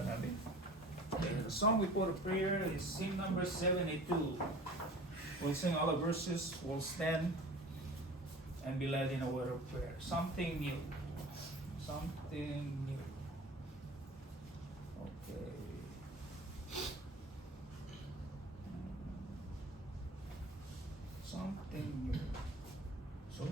natin. Okay, the song we put a prayer is hymn number 72. We'll sing all the verses, we'll stand and be led in a word of prayer. Something new. Something new. Okay. Something new. So,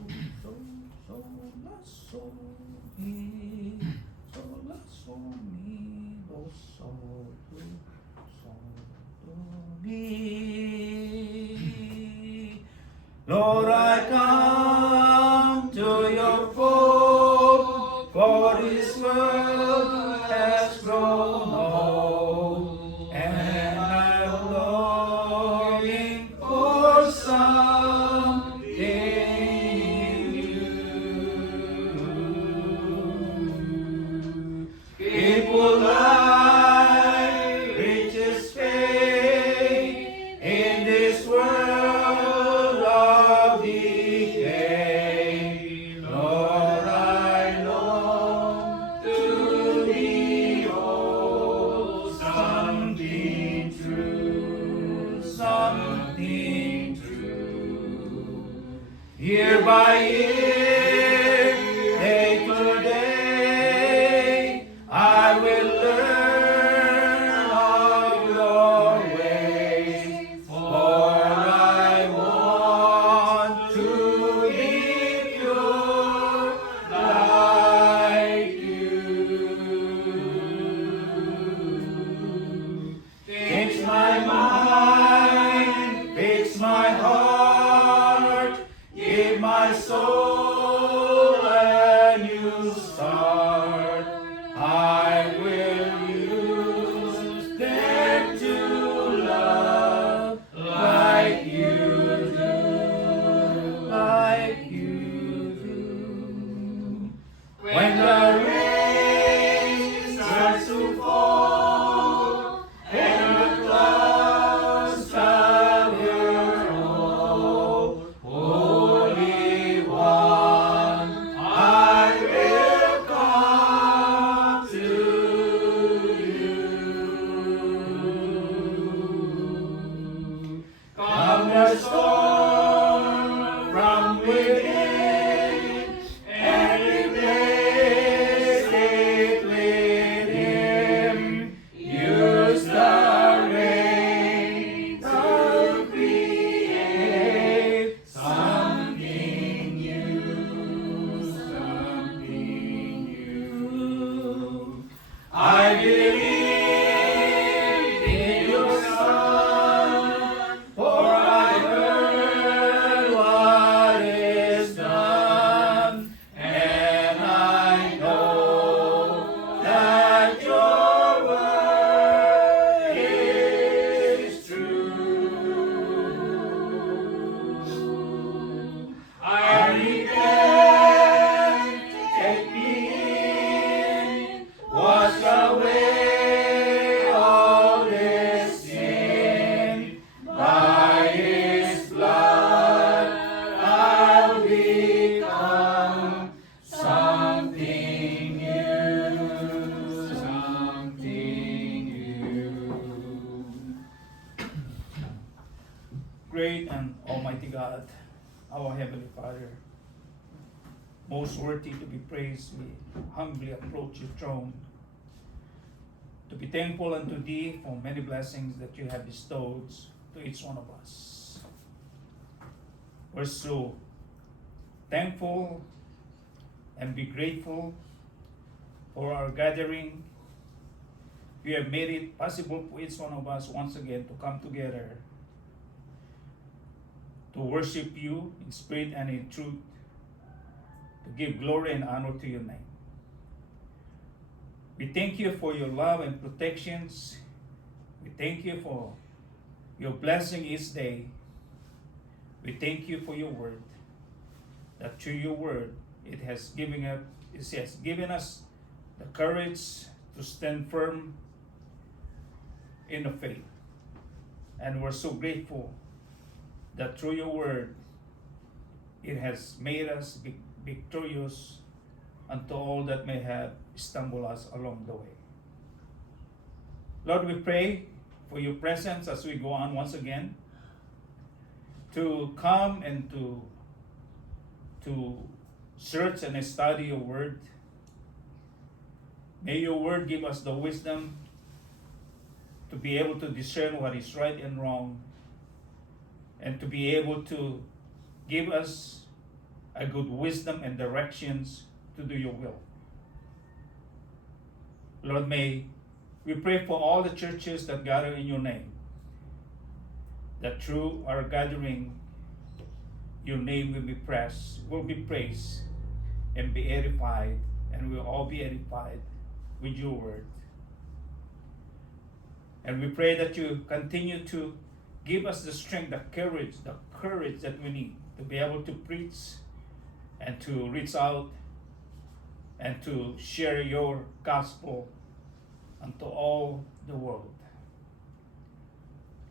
Lord, I come to your fold, for this world has grown old, and I'm longing for something new. People life reaches fate in this world of decay. Lord, I long to behold something true, something true. Year by year, day to day, I will learn of your ways, for I want to be pure like you. Fix my mind, fix my heart, give my soul a new start. I will use them to love like you do, like you do. When the rain starts to fall and the clouds cover all, Holy One, I will come to you. Come the storm from within, and replace it with Him. Use the rain to create something new, something new. I believe in your Son, for I heard what is done, and I know that your word is true. I repent, take me in, wash away all this sin. By His blood I'll become something new, something new. Great and Almighty God, our Heavenly Father, most worthy to be praised, we humbly approach your throne to be thankful unto Thee for many blessings that you have bestowed to each one of us. We're so thankful and be grateful for our gathering. You have made it possible for each one of us once again to come together to worship you in spirit and in truth, to give glory and honor to your name. We thank you for your love and protections. We thank you for your blessing each day. We thank you for your word, that through your word it has given us the courage to stand firm in the faith. And we're so grateful that through your word it has made us victorious unto all that may have stumbled us along the way. Lord, we pray for your presence as we go on once again to come and to search and study your word. May your word give us the wisdom to be able to discern what is right and wrong, and to be able to give us a good wisdom and directions to do your will. Lord, may we pray for all the churches that gather in your name, that through our gathering, your name will be praised and be edified, and we'll all be edified with your word. And we pray that you continue to give us the strength, the courage that we need to be able to preach and to reach out and to share your gospel unto all the world.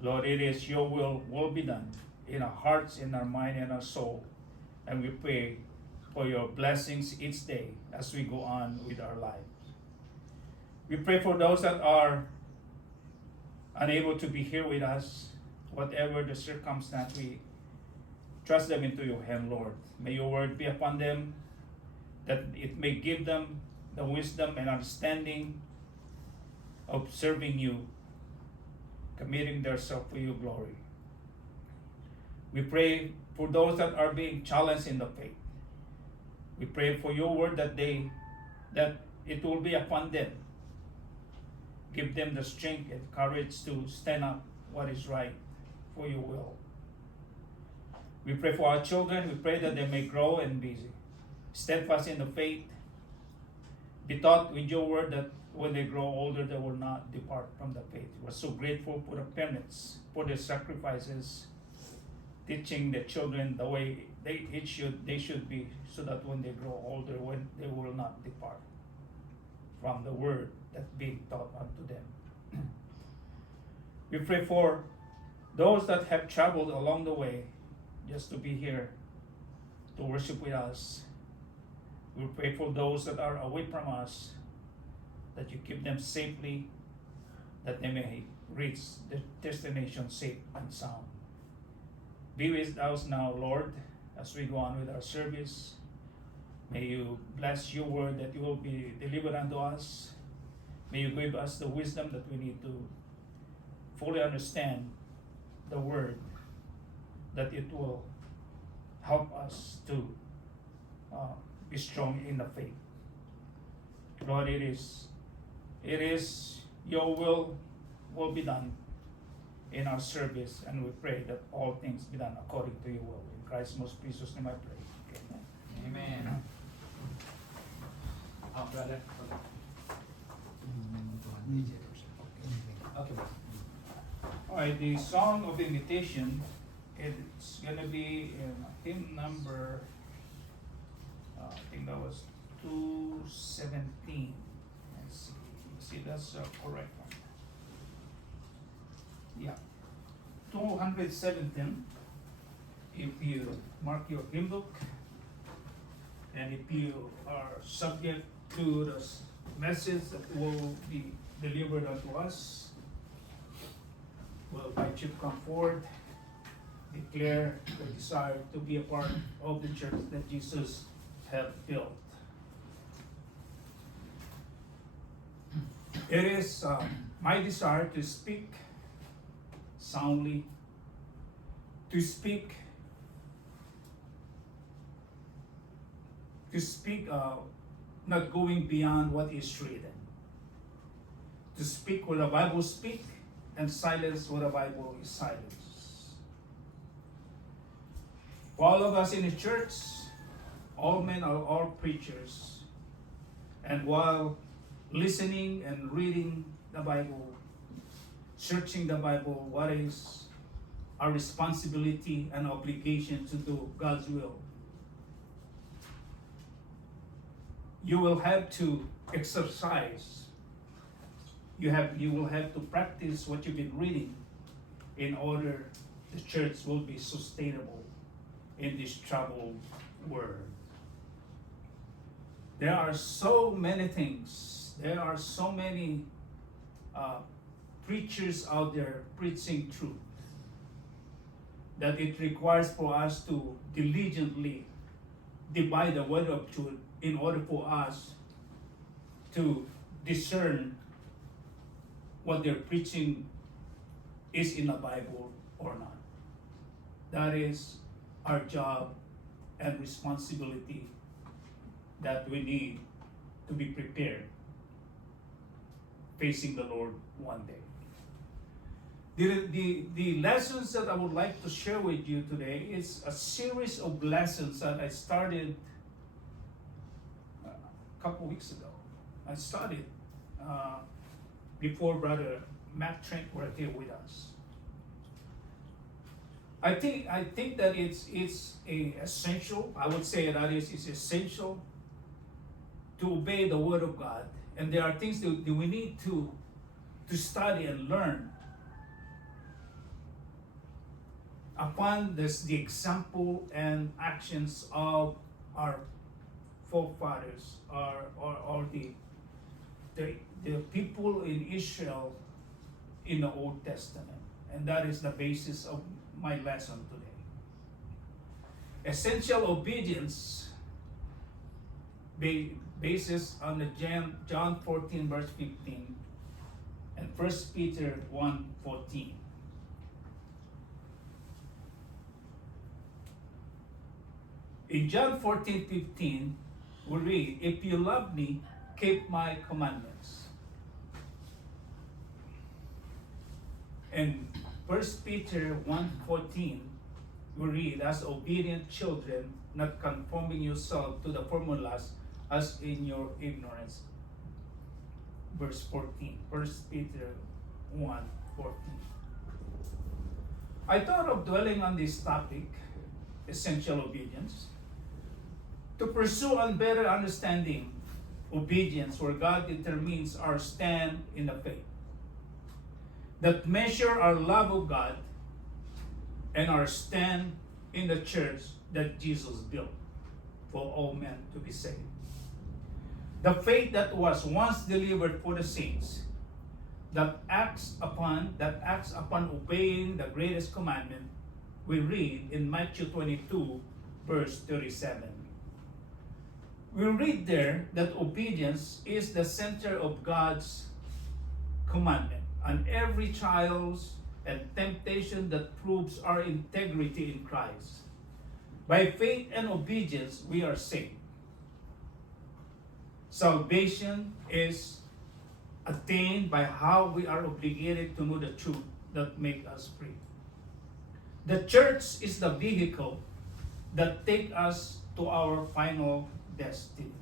Lord, it is your will be done in our hearts, in our mind, and our soul. And we pray for your blessings each day as we go on with our lives. We pray for those that are unable to be here with us, whatever the circumstance, we trust them into your hand, Lord. May your word be upon them, that it may give them the wisdom and understanding of serving you, committing themselves for your glory. We pray for those that are being challenged in the faith. We pray for your word that it will be upon them. Give them the strength and courage to stand up what is right for your will. We pray for our children. We pray that they may grow and be steadfast in the faith. Be taught with your word that when they grow older, they will not depart from the faith. We're so grateful for the parents, for their sacrifices, teaching the children the way they should be, so that when they grow older, when they will not depart from the word that's being taught unto them. We pray for those that have traveled along the way just to be here to worship with us. We pray for those that are away from us, that you keep them safely, that they may reach their destination safe and sound. Be with us now, Lord, as we go on with our service. May you bless your word that you will be delivered unto us. May you give us the wisdom that we need to fully understand the word, that it will help us to be strong in the faith. Lord, it is your will be done in our service, and we pray that all things be done according to your will. In Christ's most precious name I pray. Amen. Amen. Oh, brother. Okay. All right, the song of invitation, it's gonna be in hymn number, I think that was 217. Let's see, that's correct one. Yeah, 217. If you mark your hymn book, and if you are subject to the message that will be delivered unto us, we'll invite you to come forward, declare your desire to be a part of the church that Jesus has built. It is my desire to speak soundly, to speak not going beyond what is written, to speak what the Bible speaks and silence what the Bible is silence. For all of us in the church, all men are all preachers, and while listening and reading the Bible, searching the Bible, what is our responsibility and obligation to do God's will? You will have to exercise. You will have to practice what you've been reading in order the church will be sustainable in this troubled world. There are so many things. There are so many preachers out there preaching truth, that it requires for us to diligently divide the word of truth in order for us to discern what they're preaching is in the Bible or not. That is our job and responsibility that we need to be prepared facing the Lord one day. The lessons that I would like to share with you today is a series of lessons that I started a couple weeks ago. I started before Brother Matt Trent were here with us. I think that it's essential. I would say that it's essential to obey the Word of God, and there are things that we need to study and learn upon the example and actions of our forefathers, or the people in Israel in the Old Testament, and that is the basis of my lesson today. Essential obedience basis on the John 14 verse 15 and 1 Peter 1:14. In John 14:15, we read, "If you love me, keep my commandments." And 1 Peter 1:14, we read, "As obedient children, not conforming yourself to the formulas as in your ignorance." Verse 14, 1 Peter 1:14. I thought of dwelling on this topic, essential obedience, to pursue and better understanding obedience where God determines our stand in the faith, that measure our love of God and our stand in the church that Jesus built for all men to be saved. The faith that was once delivered for the saints, that acts upon obeying the greatest commandment, we read in Matthew 22, verse 37. We read there that obedience is the center of God's commandment, and every trials and temptation that proves our integrity in Christ. By faith and obedience, we are saved. Salvation is attained by how we are obligated to know the truth that makes us free. The church is the vehicle that takes us to our final destiny.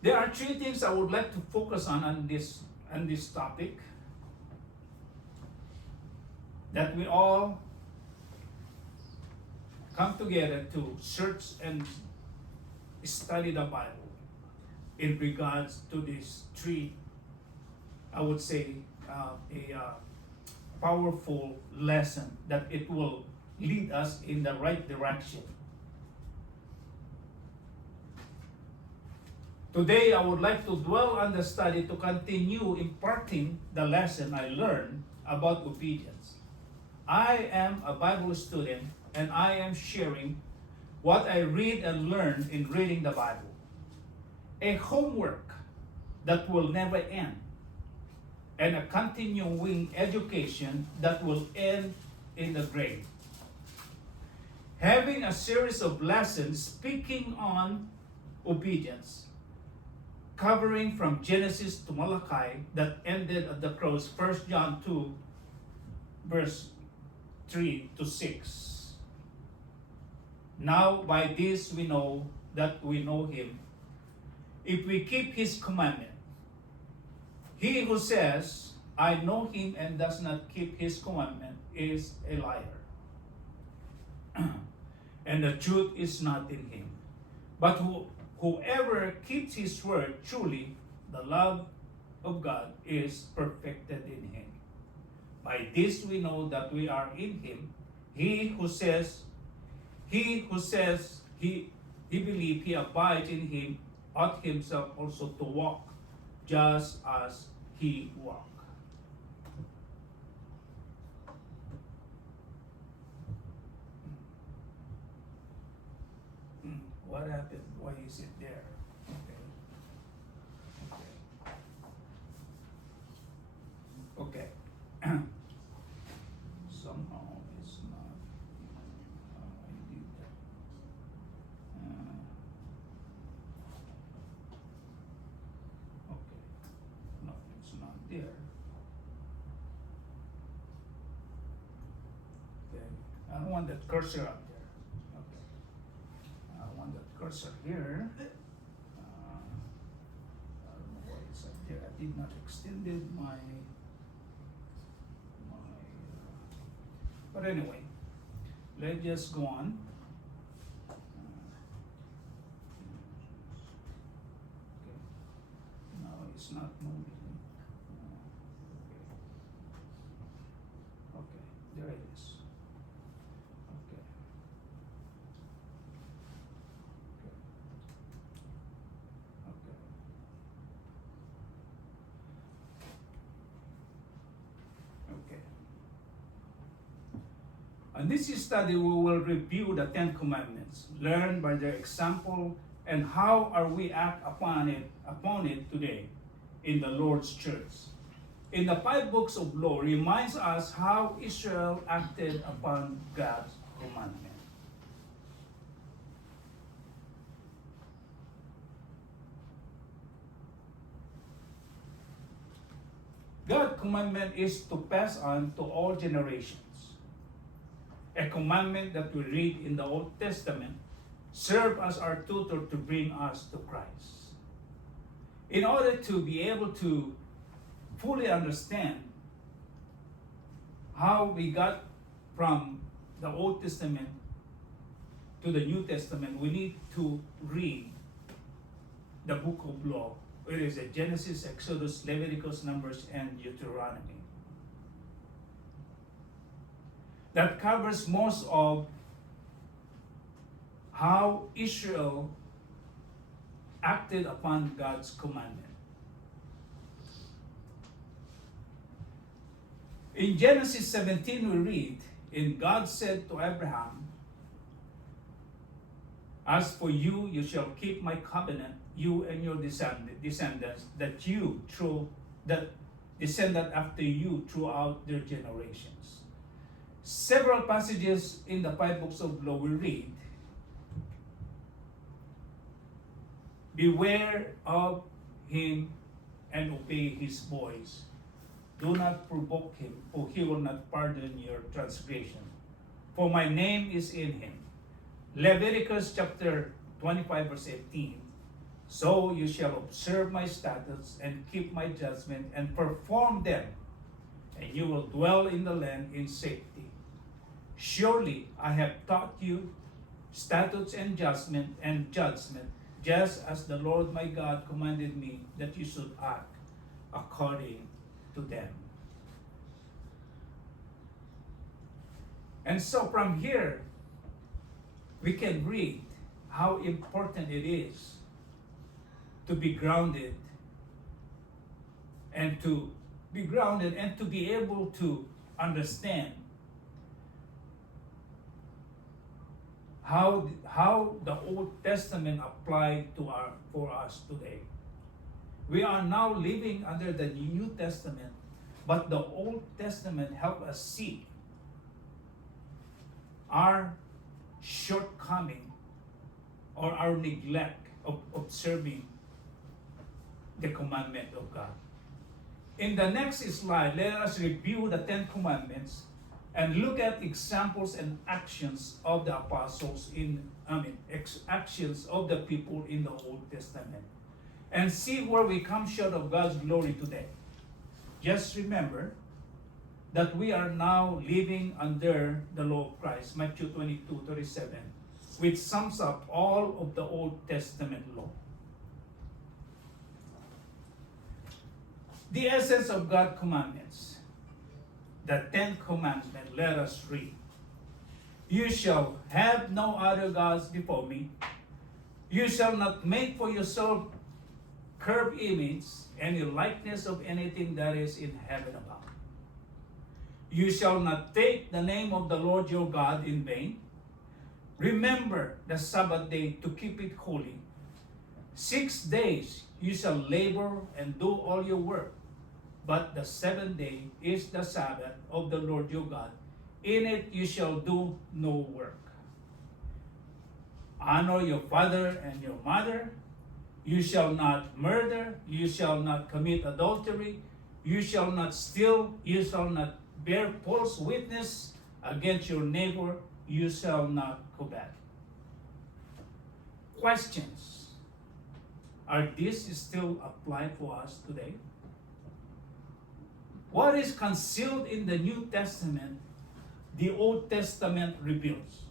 There are three things I would like to focus on this topic, that we all come together to search and study the Bible in regards to these three, I would say, a powerful lesson that it will lead us in the right direction. Today, I would like to dwell on the study to continue imparting the lesson I learned about obedience. I am a Bible student, and I am sharing what I read and learn in reading the Bible. A homework that will never end, and a continuing education that will end in the grave. Having a series of lessons speaking on obedience, covering from Genesis to Malachi, that ended at the cross, 1 John 2, verse 3 to 6. Now by this we know that we know him, if we keep his commandment. He who says, I know him, and does not keep his commandment is a liar, and the truth is not in him. But whoever keeps his word, truly the love of God is perfected in him. By this we know that we are in him. He who says he believe he abides in him, ought himself also to walk just as he walked. What happened? Why is it there? Okay. Somehow it's not. I did that. Okay. No, it's not there. Okay. I don't want that cursor up there. Okay. I want that cursor here. I don't know why it's up there. I did not extended my. But anyway, let's just go on. Okay. No, it's not moving. Okay, there it is. Okay. Okay. Okay. In this study, we will review the Ten Commandments, learn by their example, and how are we act upon it today in the Lord's church. In the 5 books of law reminds us how Israel acted upon God's commandment. God's commandment is to pass on to all generations. A commandment that we read in the Old Testament serve as our tutor to bring us to Christ. In order to be able to fully understand how we got from the Old Testament to the New Testament, we need to read the book of law. It is Genesis, Exodus, Leviticus, Numbers, and Deuteronomy. That covers most of how Israel acted upon God's commandment. In Genesis 17 we read, and God said to Abraham, "As for you, you shall keep my covenant, you and your descendants, that descendant after you throughout their generations." Several passages in the 5 books of law we read, "Beware of him and obey his voice. Do not provoke him, for he will not pardon your transgression. For my name is in him." Leviticus chapter 25 verse 18. "So you shall observe my statutes and keep my judgment and perform them, and you will dwell in the land in safety. Surely I have taught you statutes and judgment, just as the Lord my God commanded me that you should act according to them." And so from here, we can read how important it is to be grounded and to be able to understand how the Old Testament applied for us today. We are now living under the New Testament, but the Old Testament helped us see our shortcoming or our neglect of observing the commandment of God. In the next slide, let us review the 10 Commandments and look at examples and actions of the apostles actions of the people in the Old Testament, and see where we come short of God's glory today. Just remember that we are now living under the law of Christ, Matthew 22:37, which sums up all of the Old Testament law. The essence of God's commandments, the 10 Commandments, let us read. "You shall have no other gods before me. You shall not make for yourself carved image, any likeness of anything that is in heaven above. You shall not take the name of the Lord your God in vain. Remember the Sabbath day to keep it holy. 6 days you shall labor and do all your work, but the seventh day is the Sabbath of the Lord your God. In it you shall do no work. Honor your father and your mother. You shall not murder. You shall not commit adultery. You shall not steal. You shall not bear false witness against your neighbor. You shall not covet. Questions. Are these still applied for us today? What is concealed in the New Testament, the Old Testament reveals.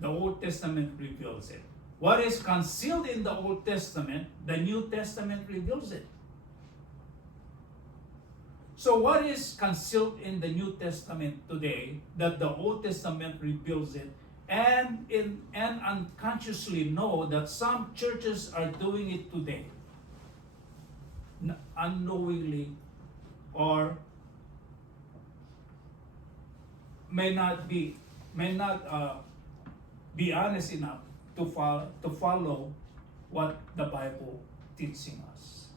The Old Testament reveals it. What is concealed in the Old Testament, the New Testament reveals it. So what is concealed in the New Testament today that the Old Testament reveals it, and unconsciously know that some churches are doing it today, unknowingly, or may not be honest enough to follow what the Bible teaching us.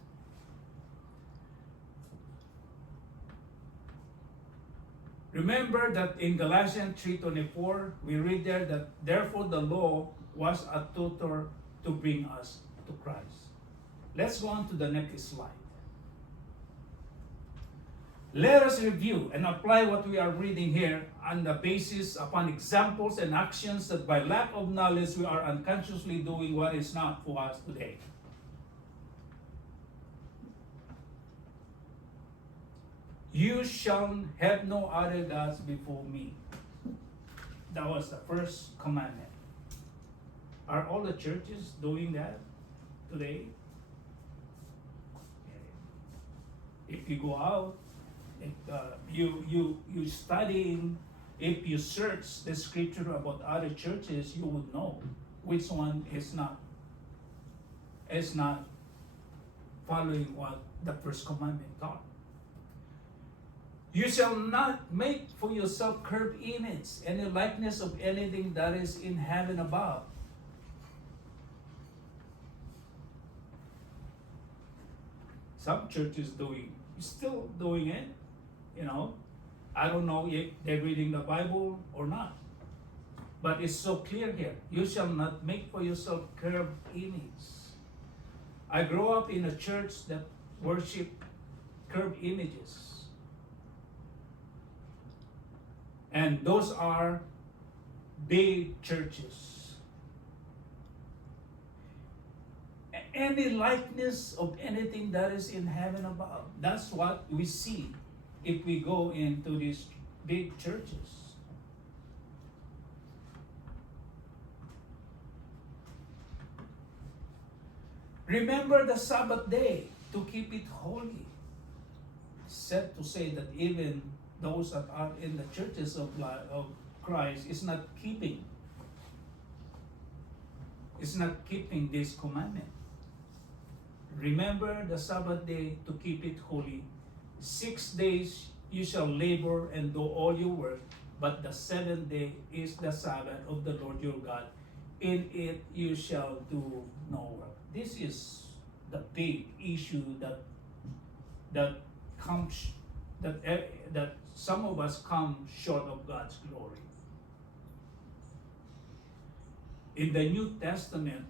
Remember that in Galatians 3:24, we read there that therefore the law was a tutor to bring us to Christ. Let's go on to the next slide. Let us review and apply what we are reading here on the basis upon examples and actions that by lack of knowledge we are unconsciously doing what is not for us today. You shall have no other gods before me. That was the first commandment. Are all the churches doing that today? If you go out, if you studying, if you search the scripture about other churches, you would know which one is not following what the first commandment taught. You shall not make for yourself carved image, any likeness of anything that is in heaven above. Some churches still doing it, I don't know if they're reading the Bible or not. But it's so clear here. You shall not make for yourself carved image. I grew up in a church that worshiped carved images. And those are big churches. Any likeness of anything that is in heaven above. That's what we see if we go into these big churches. Remember the Sabbath day to keep it holy. Said to say that even those that are in the churches of Christ is not keeping this commandment. Remember the Sabbath day to keep it holy. 6 days you shall labor and do all your work, but the seventh day is the Sabbath of the Lord your God. In it you shall do no work. This is the big issue that some of us come short of God's glory. In the New Testament,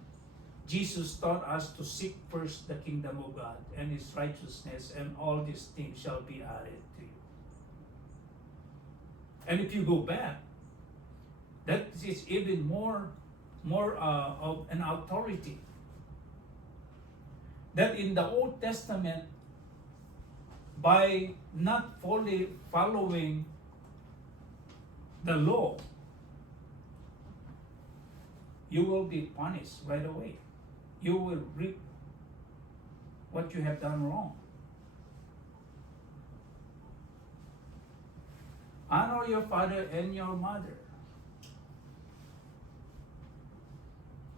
Jesus taught us to seek first the kingdom of God and His righteousness, and all these things shall be added to you. And if you go back, that is even more of an authority. That in the Old Testament, by not fully following the law, you will be punished right away. You will reap what you have done wrong. Honor your father and your mother.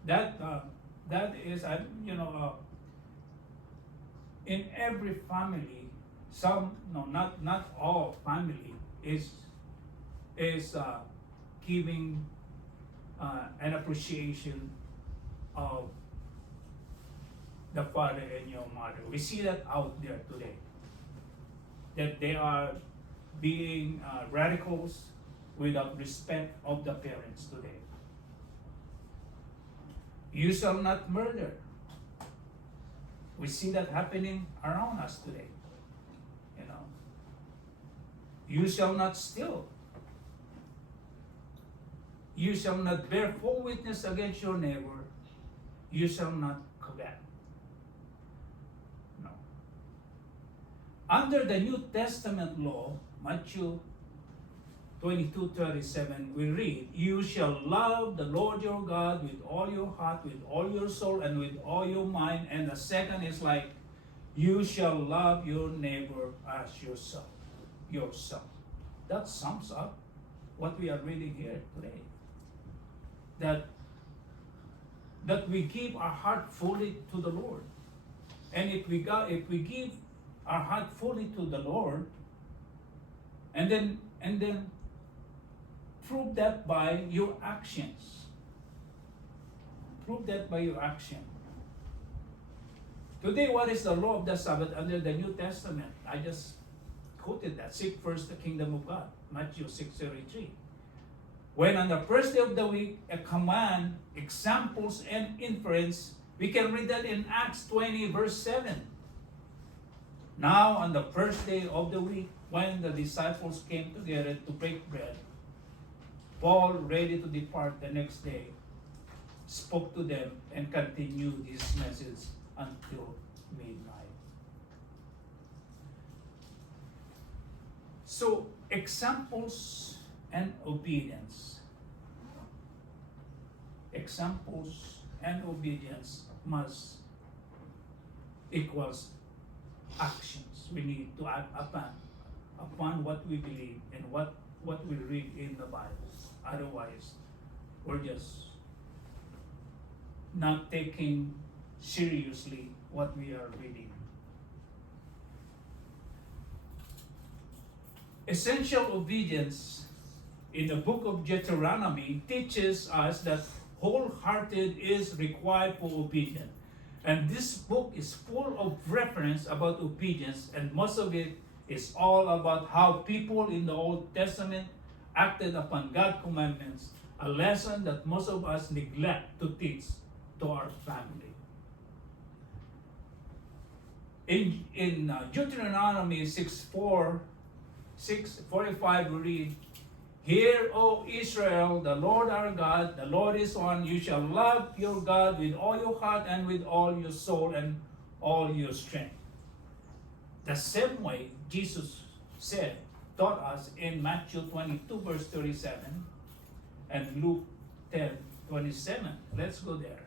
That that is, in every family, some, no, not all family is giving an appreciation of the father and your mother. We see that out there today, that they are being radicals without respect of the parents today. You shall not murder. We see that happening around us today. You shall not steal. You shall not bear false witness against your neighbor. You shall not covet. No. Under the New Testament law, Matthew 22:37, we read, you shall love the Lord your God with all your heart, with all your soul, and with all your mind. And the second is like, you shall love your neighbor as yourself. That sums up what we are reading here today. That we give our heart fully to the Lord. And if we give our heart fully to the Lord, and then prove that by your actions. Prove that by your action. Today, what is the law of the Sabbath under the New Testament? I just quoted that. Seek first the kingdom of God. Matthew 6:33. When on the first day of the week, a command, examples, and inference, we can read that in Acts 20, verse 7. Now, on the first day of the week, when the disciples came together to break bread, Paul, ready to depart the next day, spoke to them and continued his message until midnight. So, examples and obedience. Examples and obedience must equals actions. We need to act upon what we believe and what we read in the Bible. Otherwise, we're just not taking seriously what we are reading. Essential obedience in the book of Deuteronomy teaches us that wholehearted is required for obedience. And this book is full of reference about obedience, and most of it is all about how people in the Old Testament acted upon God's commandments, a lesson that most of us neglect to teach to our family. In Deuteronomy 6:45 we read, hear, O Israel, the Lord our God, the Lord is one. You shall love your God with all your heart and with all your soul and all your strength. The same way Jesus taught us in Matthew 22, verse 37 and Luke 10:27. Let's go there.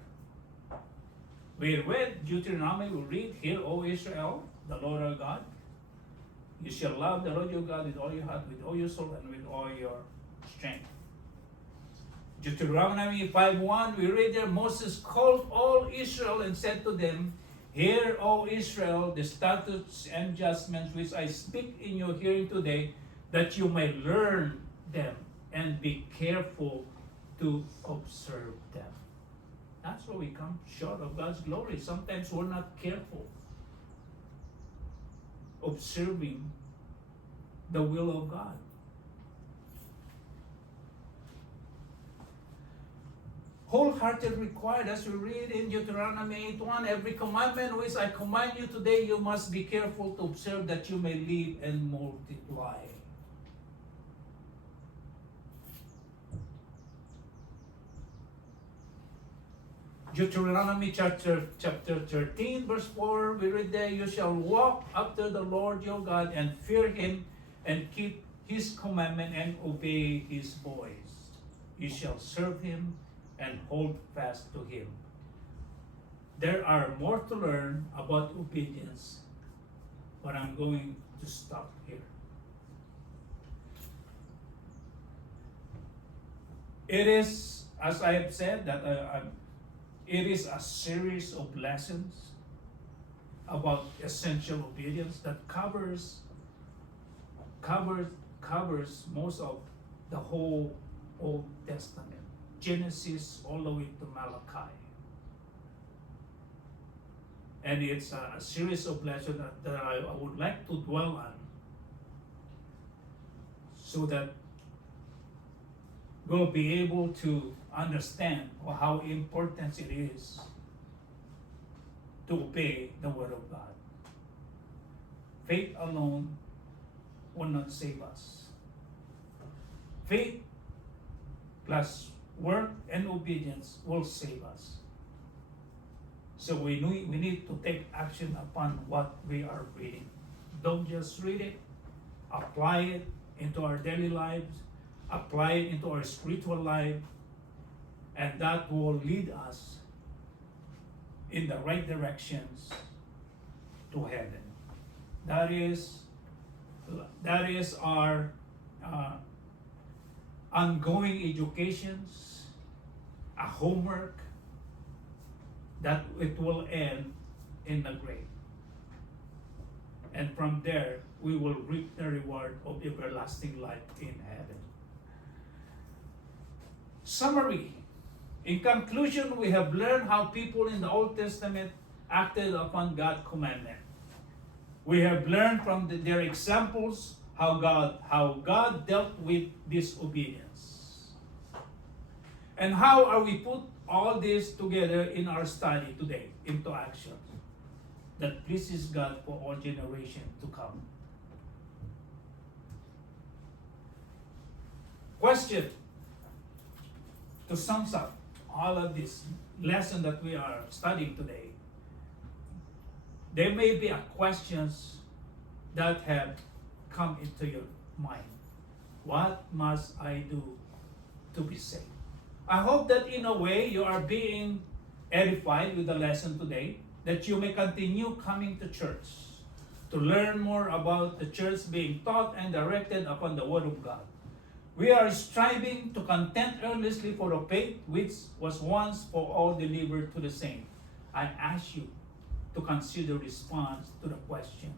We read Deuteronomy, we read, hear, O Israel, the Lord our God. You shall love the Lord your God with all your heart, with all your soul, and with all your strength. Deuteronomy 5:1, we read there, Moses called all Israel and said to them, hear, O Israel, the statutes and judgments which I speak in your hearing today, that you may learn them and be careful to observe them. That's where we come short of God's glory. Sometimes we're not careful observing the will of God. Wholehearted required, as we read in Deuteronomy 8:1, every commandment which I command you today, you must be careful to observe that you may live and multiply. Deuteronomy chapter 13, verse 4, we read there, you shall walk after the Lord your God and fear him and keep his commandment and obey his voice. You shall serve him and hold fast to him. There are more to learn about obedience, but I'm going to stop here. It is, as I have said, that It is a series of lessons about essential obedience that covers most of the whole Old Testament, Genesis all the way to Malachi. And it's a series of lessons that I would like to dwell on, so that we'll be able to understand how important it is to obey the Word of God. Faith alone will not save us. Faith plus work and obedience will save us. So we need to take action upon what we are reading. Don't just read it, apply it into our daily lives, apply it into our spiritual life, and that will lead us in the right directions to heaven. That is our ongoing educations, a homework that it will end in the grave. And from there, we will reap the reward of everlasting life in heaven. Summary. In conclusion, we have learned how people in the Old Testament acted upon God's commandment. We have learned from their examples how God dealt with disobedience. And how are we put all this together in our study today into action that pleases God for all generations to come. Question: to sum up all of this lesson that we are studying today, there may be questions that have come into your mind. What must I do to be saved? I hope that in a way you are being edified with the lesson today, that you may continue coming to church to learn more about the church being taught and directed upon the Word of God. We are striving to contend earnestly for the faith which was once for all delivered to the saints. I ask you to consider response to the question.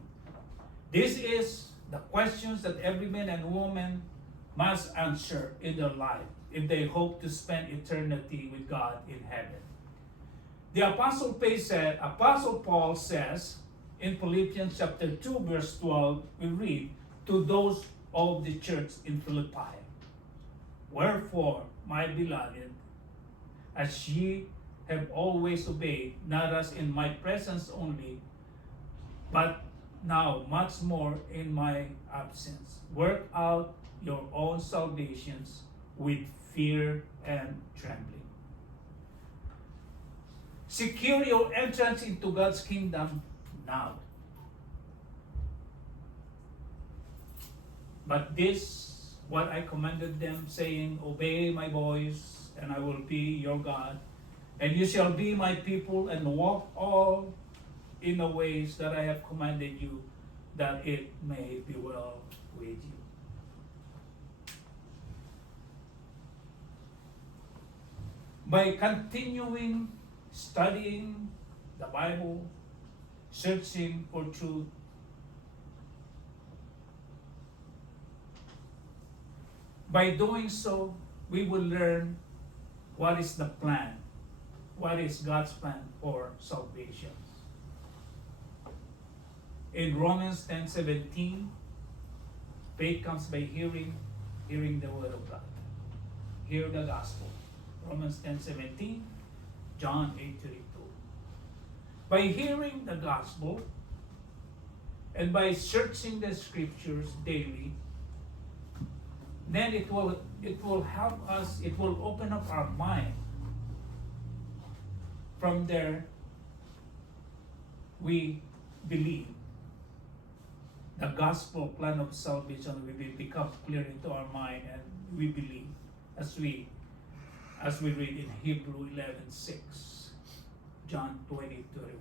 This is the questions that every man and woman must answer in their life if they hope to spend eternity with God in heaven. The Apostle Paul says in Philippians chapter 2 verse 12, we read, to those of the church in Philippi, wherefore, my beloved, as ye have always obeyed, not as in my presence only, but now much more in my absence, work out your own salvations with fear and trembling. Secure your entrance into God's kingdom now. But this, what I commanded them, saying, obey my voice, and I will be your God, and you shall be my people, and walk all in the ways that I have commanded you, that it may be well with you. By continuing studying the Bible, searching for truth, by doing so, we will learn what is the plan, what is God's plan for salvation. In Romans 10:17, faith comes by hearing the Word of God. Hear the gospel. Romans 10:17, John 8:32. By hearing the gospel and by searching the scriptures daily, then it will help us, it will open up our mind. From there, we believe the gospel plan of salvation will become clear into our mind, and we believe as we read in Hebrew 11:6, John 20:31.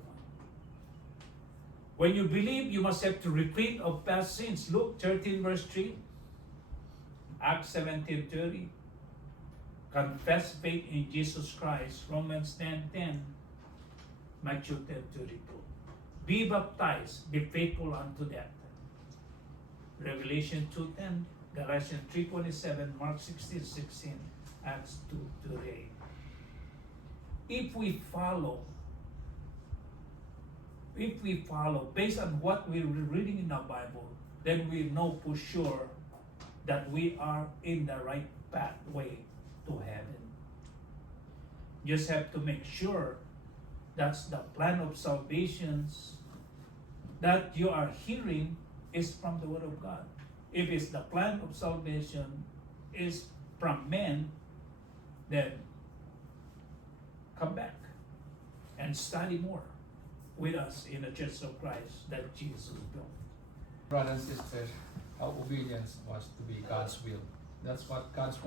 When you believe, you must have to repent of past sins. Luke 13 verse 3, Acts 17:30, confess faith in Jesus Christ, Romans 10:10, Matthew 10:32. Be baptized, be faithful unto death. Revelation 2:10, Galatians 3:27, Mark 16:16, Acts 2:8. If we follow based on what we're reading in the Bible, then we know for sure that we are in the right pathway to heaven. Just have to make sure that's the plan of salvation that you are hearing is from the Word of God. If it's the plan of salvation is from men, then come back and study more with us in the Church of Christ that Jesus built. Brothers and sisters, our obedience was to be God's will. That's what God wants